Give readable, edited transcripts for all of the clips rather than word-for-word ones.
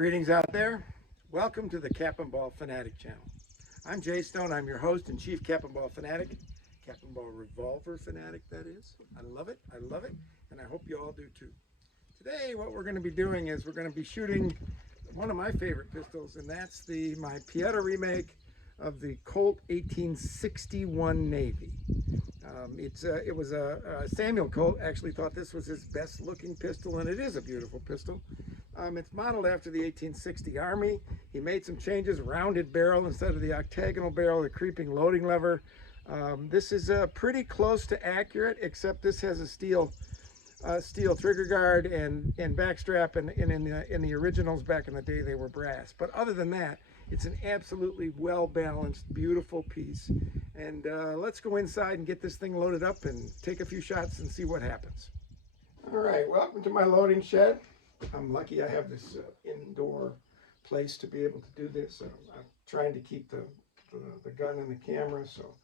Greetings out there. Welcome to the Cap and Ball Fanatic channel. I'm Jay Stone. I'm your host and chief Cap and Ball Fanatic. Cap and Ball revolver fanatic, that is. I love it. I love it. And I hope you all do too. Today what we're going to be doing is we're going to be shooting one of my favorite pistols, and that's my Pietta remake of the Colt 1861 Navy. Samuel Colt actually thought this was his best looking pistol, and it is a beautiful pistol. It's modeled after the 1860 Army. He made some changes, rounded barrel instead of the octagonal barrel, the creeping loading lever. This is pretty close to accurate, except this has a steel trigger guard and backstrap, and in the originals back in the day they were brass. But other than that, it's an absolutely well-balanced, beautiful piece. And let's go inside and get this thing loaded up and take a few shots and see what happens. All right, welcome to my loading shed. I'm lucky I have this indoor place to be able to do this. I'm trying to keep the gun in the camera, so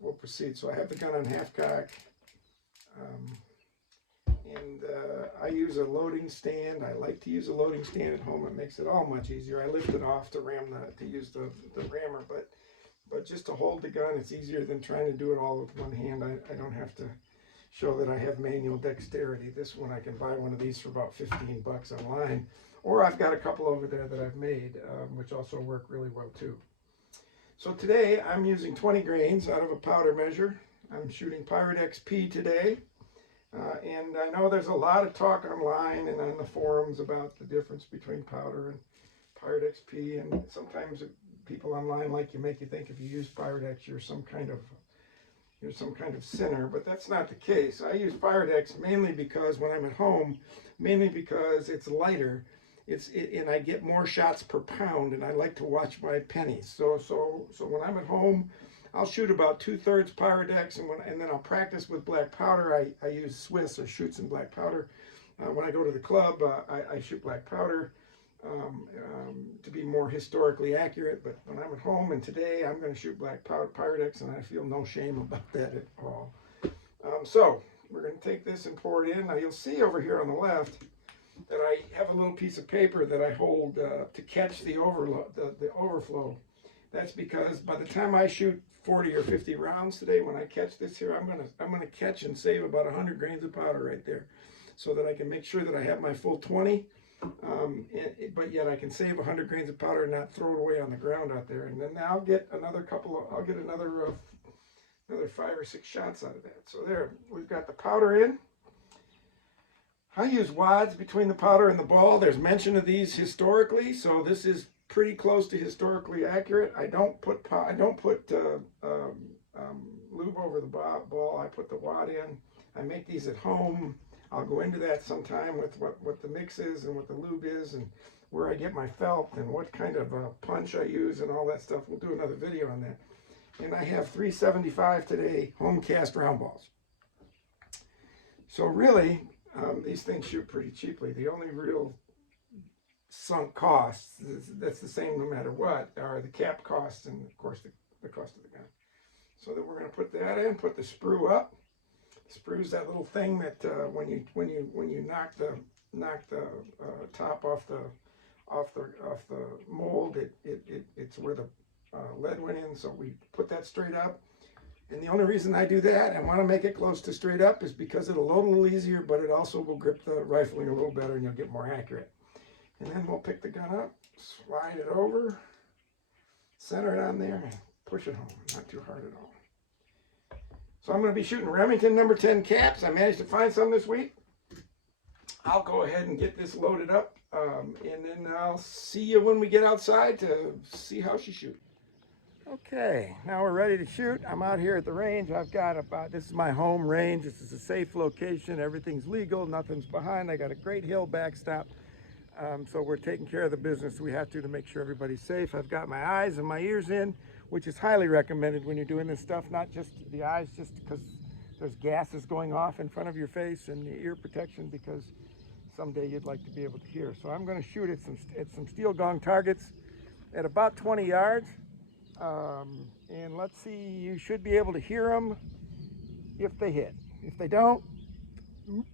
we'll proceed. So I have the gun on half cock, and I use a loading stand. I like to use a loading stand at home. It makes it all much easier. I lift it off to use the rammer, but just to hold the gun, it's easier than trying to do it all with one hand. I don't have to show that I have manual dexterity. This one, I can buy one of these for about 15 bucks online, or I've got a couple over there that I've made, which also work really well too. So today I'm using 20 grains out of a powder measure. I'm shooting Pirate XP today, and I know there's a lot of talk online and on the forums about the difference between powder and Pirate XP, and sometimes people online make you think if you use Pirate X you're some kind of sinner, but that's not the case. I use Pirate X mainly because when I'm at home, mainly because it's lighter, and I get more shots per pound, and I like to watch my pennies. So when I'm at home, I'll shoot about 2/3 Pirate X, and then I'll practice with black powder. I use Swiss or shoots in black powder. When I go to the club, I shoot black powder to be more historically accurate. But when I'm at home, and today I'm going to shoot black powder Pirate X, and I feel no shame about that at all. So we're going to take this and pour it in. Now you'll see over here on the left that I have a little piece of paper that I hold to catch the overflow. That's because by the time I shoot 40 or 50 rounds today, when I catch this here, I'm gonna catch and save about 100 grains of powder right there, so that I can make sure that I have my full 20, but yet I can save 100 grains of powder and not throw it away on the ground out there. And then I'll get another 5 or 6 shots out of that. So there, we've got the powder in. I use wads between the powder and the ball. There's mention of these historically, so this is pretty close to historically accurate. I don't put lube over the ball. I put the wad in. I make these at home. I'll go into that sometime with what the mix is and what the lube is and where I get my felt and what kind of punch I use and all that stuff. We'll do another video on that. And I have 375 today home cast round balls. So really, these things shoot pretty cheaply. The only real sunk costs, that's the same no matter what, are the cap costs and of course the cost of the gun. So that we're going to put that in, put the sprue up. Sprue's that little thing that when you knock the top off the mold, it's where the lead went in. So we put that straight up. And the only reason I do that and want to make it close to straight up is because it'll load a little easier, but it also will grip the rifling a little better and you'll get more accurate. And then we'll pick the gun up, slide it over, center it on there, and push it home. Not too hard at all. So I'm going to be shooting Remington number 10 caps. I managed to find some this week. I'll go ahead and get this loaded up, and then I'll see you when we get outside to see how she shoots. Okay, now we're ready to shoot. I'm out here at the range. This is my home range. This is a safe location. Everything's legal. Nothing's behind. I got a great hill backstop. So we're taking care of the business we have to make sure everybody's safe. I've got my eyes and my ears in, which is highly recommended when you're doing this stuff. Not just the eyes, just because there's gases going off in front of your face, and the ear protection because someday you'd like to be able to hear. So I'm going to shoot at some steel gong targets at about 20 yards. And let's see, you should be able to hear them if they hit. If they don't, oops.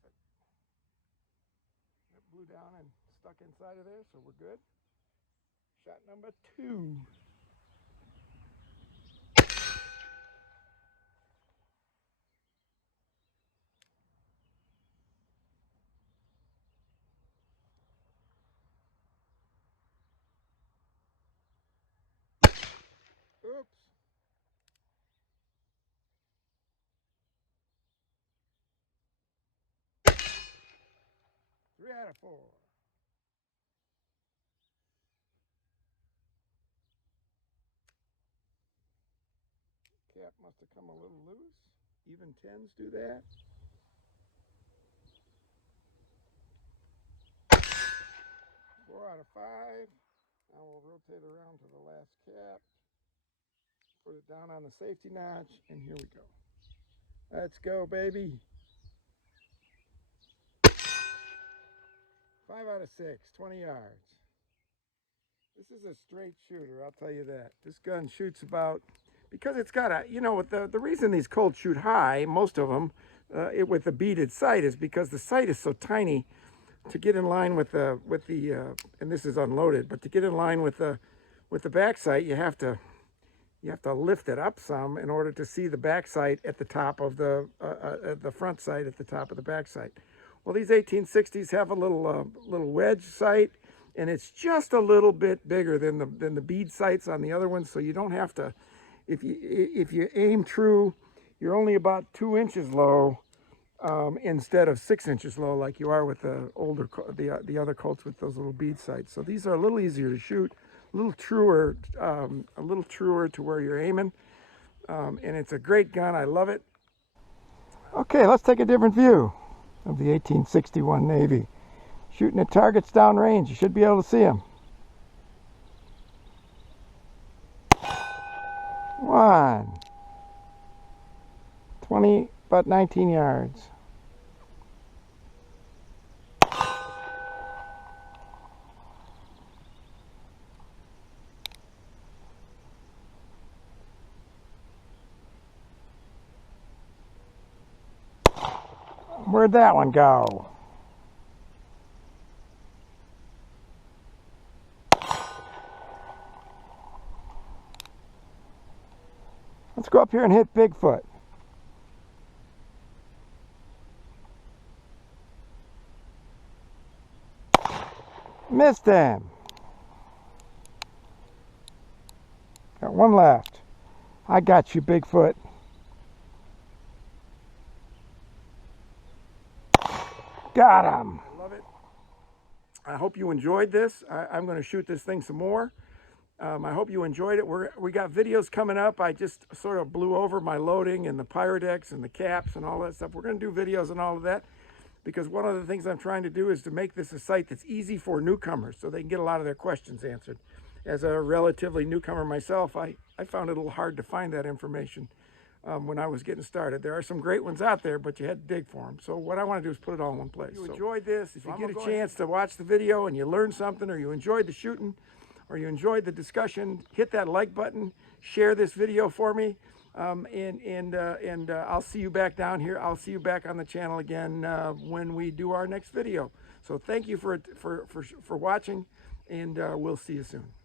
cap that blew down and stuck inside of there, so we're good. Shot number 2. Oops. 3 out of 4. Cap must have come a little loose. Even 10s do that. 4 out of 5. Now we'll rotate around to the last cap. Put it down on the safety notch, and here we go. Let's go, baby. 5 out of 6, 20 yards. This is a straight shooter, I'll tell you that. This gun shoots about, because it's got a, you know, the reason these Colts shoot high, most of them, with a beaded sight, is because the sight is so tiny. To get in line with the and this is unloaded, but to get in line with the back sight, you have to lift it up some in order to see the back sight at the top of the front sight at the top of the back sight. Well, these 1860s have a little wedge sight, and it's just a little bit bigger than the bead sights on the other ones, so you don't have to. If you aim true, you're only about 2 inches low. Instead of 6 inches low like you are with the other Colts with those little bead sights. So these are a little easier to shoot, a little truer to where you're aiming, and it's a great gun. I love it. Okay, let's take a different view of the 1861 Navy. Shooting at targets downrange. You should be able to see them. 1, 20, about 19 yards. Where'd that one go? Let's go up here and hit Bigfoot. Missed him. Got one left. I got you, Bigfoot. Got him. I love it. I hope you enjoyed this. I'm going to shoot this thing some more. I hope you enjoyed it. We got videos coming up. I just sort of blew over my loading and the Pyrodex and the caps and all that stuff. We're going to do videos and all of that, because one of the things I'm trying to do is to make this a site that's easy for newcomers so they can get a lot of their questions answered. As a relatively newcomer myself, I found it a little hard to find that information when I was getting started. There are some great ones out there, but you had to dig for them. So what I want to do is put it all in one place. If you enjoyed this, if you get a chance to watch the video and you learned something, or you enjoyed the shooting, or you enjoyed the discussion, hit that like button, share this video for me, and I'll see you back down here. I'll see you back on the channel again when we do our next video. So thank you for watching, and we'll see you soon.